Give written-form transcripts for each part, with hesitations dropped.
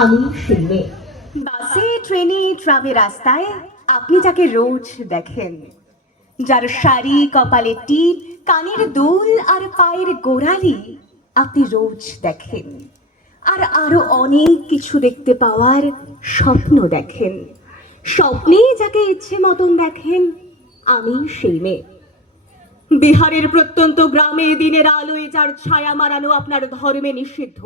আমি সেই মেয়ে। বাসে, ট্রেনে, ট্রামে, রাস্তায় আপনি যাকে রোজ দেখেন, যার শাড়ি, কপালে টিপ, কানের দুল আর পায়ের গোড়ালি আপনি রোজ দেখেন, আর আরো অনেক কিছু দেখতে পাওয়ার স্বপ্ন দেখেন। স্বপ্নে যাকে ইচ্ছে মতন দেখেন, আমি সেই মেয়ে। বিহারের প্রত্যন্ত গ্রামে দিনের আলোয় যার ছায়া মারানো আপনার ধর্মে নিষিদ্ধ,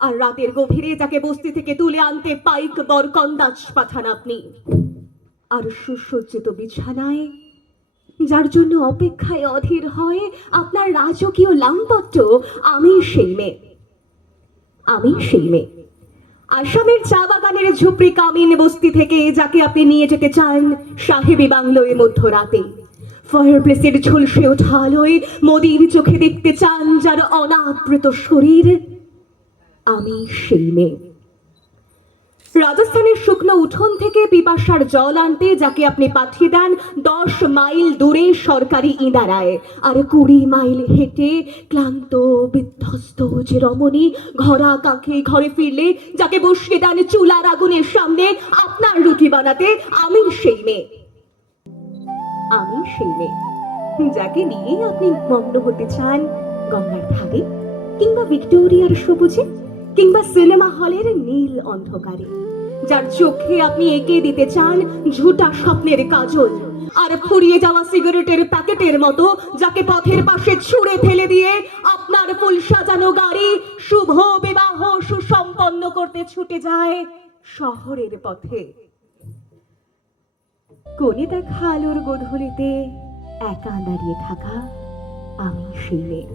আর রাতের গভীরে যাকে বস্তি থেকে তুলে আনতে পাইক বরকন্দাজ পাঠান আপনি, আর সুসজ্জিত বিছানায় যার জন্য অপেক্ষায় অধীর হয় আপনার রাজকীয় লামপট্ট, আমি সেই মেয়ে। আমি সেই মেয়ে। আসামের চা বাগানের ঝুপড়ি কামিন বস্তি থেকে যাকে আপনি নিয়ে যেতে চান সাহেবী বাংলোয় মধ্যরাতে, ফায়ার প্লেসের ঝলসে ওঠা আলোয় মোদির চোখে দেখতে চান যার অনাবৃত শরীর, আমি সেই মেয়ে। রাজস্থানের শুকনো উঠোন থেকে পিপাসার জল আনতে যাকে আপনি পাঠিয়ে দেন 10 মাইল দূরে সরকারি ইঁদারায়, আর 20 মাইল হেঁটে ক্লান্ত বিধ্বস্ত যে রমণী ঘরা কাঁখে ঘরে ফিরলে যাকে বসিয়ে দেন চুলার আগুনের সামনে আপনার রুটি বানাতে, আমি সেই মেয়ে। আমি সেই মেয়ে যাকে নিয়ে আপনি মগ্ন হতে চান গঙ্গার ধারে, কিংবা ভিক্টোরিয়ার সবুজে, কিংবা সিনেমা হলের নীল অন্ধকারে, যার চোখে আপনি এঁকে দিতে চান ঝুটা স্বপ্নের কাজল, আর ফুরিয়ে যাওয়া সিগারেটের প্যাকেটের মতো যাকে পথের পাশে ছুঁড়ে ফেলে দিয়ে আপনার ফুল সাজানো গাড়ি শুভ বিবাহ সুসম্পন্ন করতে ছুটে যায় শহরের পথে। কোণে দেখা আলোর গোধূলিতে একা দাঁড়িয়ে থাকা, আমি সেই মেয়ে।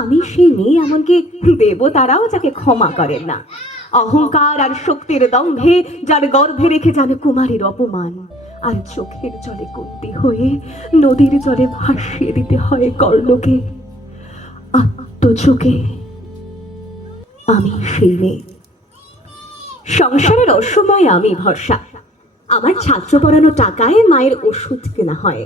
আমি সেই মেয়ে, এমনকি দেবতারাও যাকে ক্ষমা করেন না। অহংকার আর শক্তির দম্ভে যার গর্ভে রেখে যান কুমারীর অপমান, আর চোখের জলে কুন্তি হয়ে নদীর জলে ভাসিয়ে দিতে হয় কর্ণকে আত্মযোগে, আমি সেই মেয়ে। সংসারের অসময় আমি ভরসা। আমার ছাত্র পড়ানো টাকায় মায়ের ওষুধ কেনা হয়,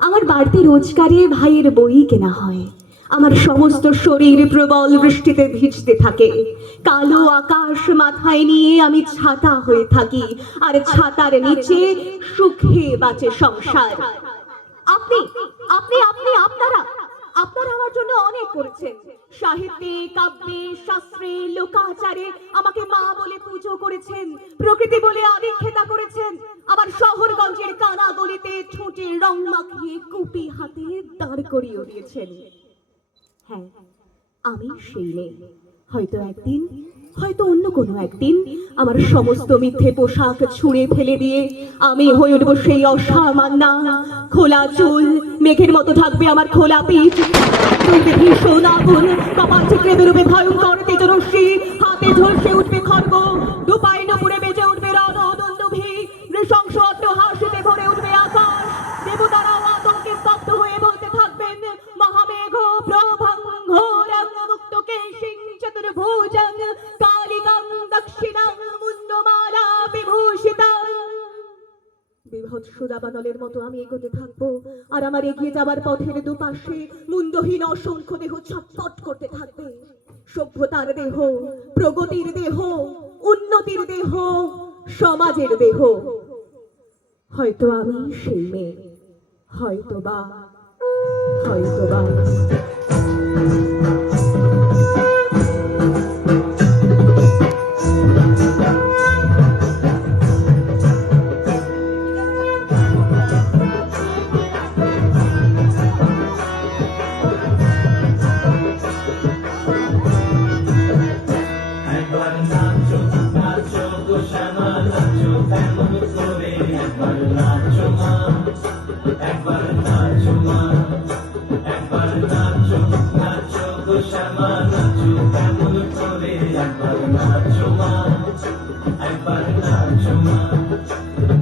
আমার বাড়তি রোজগারে ভাইয়ের বই কেনা হয়, আমার সমস্ত শরীর প্রবল বৃষ্টিতে ভিজতে থাকে, কালো আকাশ মাথায় নিয়ে আমি ছাতা হয়ে থাকি, আর ছাতার নিচে সুখে বাঁচে সংসার। আপনি আপনি আপনি আপনারা আপনারা আমার জন্য অনেক করেছেন। সাহিত্যে, কাব্যে, শাস্ত্রে, লোকাচারে আমাকে মা বলে পুজো করেছেন, প্রকৃতি বলে আদিক্ষেতা করেছেন, আবার শহরগঞ্জের কানা গলিতে ঠোঁটে রং মাখিয়ে কুপি হাতে দাঁড় করিয়ে দিয়েছেন। হ্যাঁ, আমি সেই মেয়ে। হয়তো একদিন, হয়তো অন্য কোনো একদিন আমার সমস্ত মিথ্যে পোশাক ছুঁড়ে ফেলে দিয়ে আমি হয়ে উঠবো সেই অসামান্যা। খোলা চুল, মেঘের মতো থাকবে আমার খোলা পিঠ, ভীষণ আগুন, কপাল চিত্রে বেরোবে ভয়ঙ্কর তেজরশ্মি, হাতে ঝলসে উঠবে খড়গ, দুপাই নুপুরে বেজে উঠবে রণদন্দুভি, নৃশংস অট্টহাসিতে ভরে উঠবে আকাশ। দেবতারাও আতঙ্কে স্তব্ধ হয়ে বলতে থাকবেন মহামেঘ প্রভং ঘোরং মুক্ত কেশিং চতুর্ভুজং কালিকাং দক্ষিণাং মুন্ডমালা বিভূষিতাং। বিভৎস দাবানলের মতো আমি এগোতে থাকবো, আর আমার এগিয়ে যাবার পথের দুপাশে মুন্ডহীন অসংখ্য দেহ ছটফট করতে থাকবে। সভ্যতার দেহ, প্রগতির দেহ, উন্নতির দেহ, সমাজের দেহ। হয়তো আমি সেই মেয়ে, হয়তোবা হয়তোবা।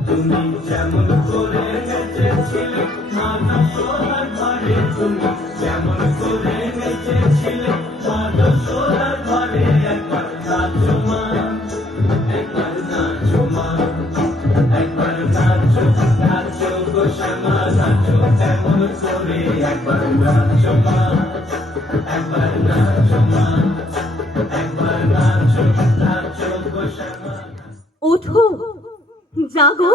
তুমি যেমন করে নেচেছিলে মাথা সোনার ঘরে, তুমি যেমন করে নেচেছিলে মাথা সোনার ঘরে, একবার নাচো মা, একবার নাচো মা, একবার নাচো নাচো গো শ্যামা নাচো তেমন করে, একবার নাচো মা, একবার নাচো মা, একবার নাচো নাচো ওঠো, জাগো,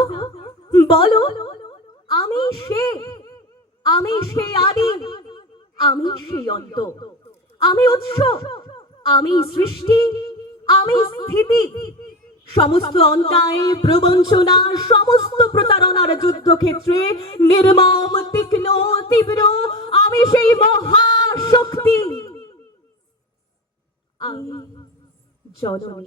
বলো, আমি সেই আদি, আমি সেই অন্ত, আমি উৎস, আমি সৃষ্টি, আমি স্থিতি। সমস্ত অন্যায়, প্রবঞ্চনা, সমস্ত প্রতারণার যুদ্ধক্ষেত্রে নির্মম, তীক্ষ্ণ, তীব্র আমি সেই মহাশক্তি, আমি জননী।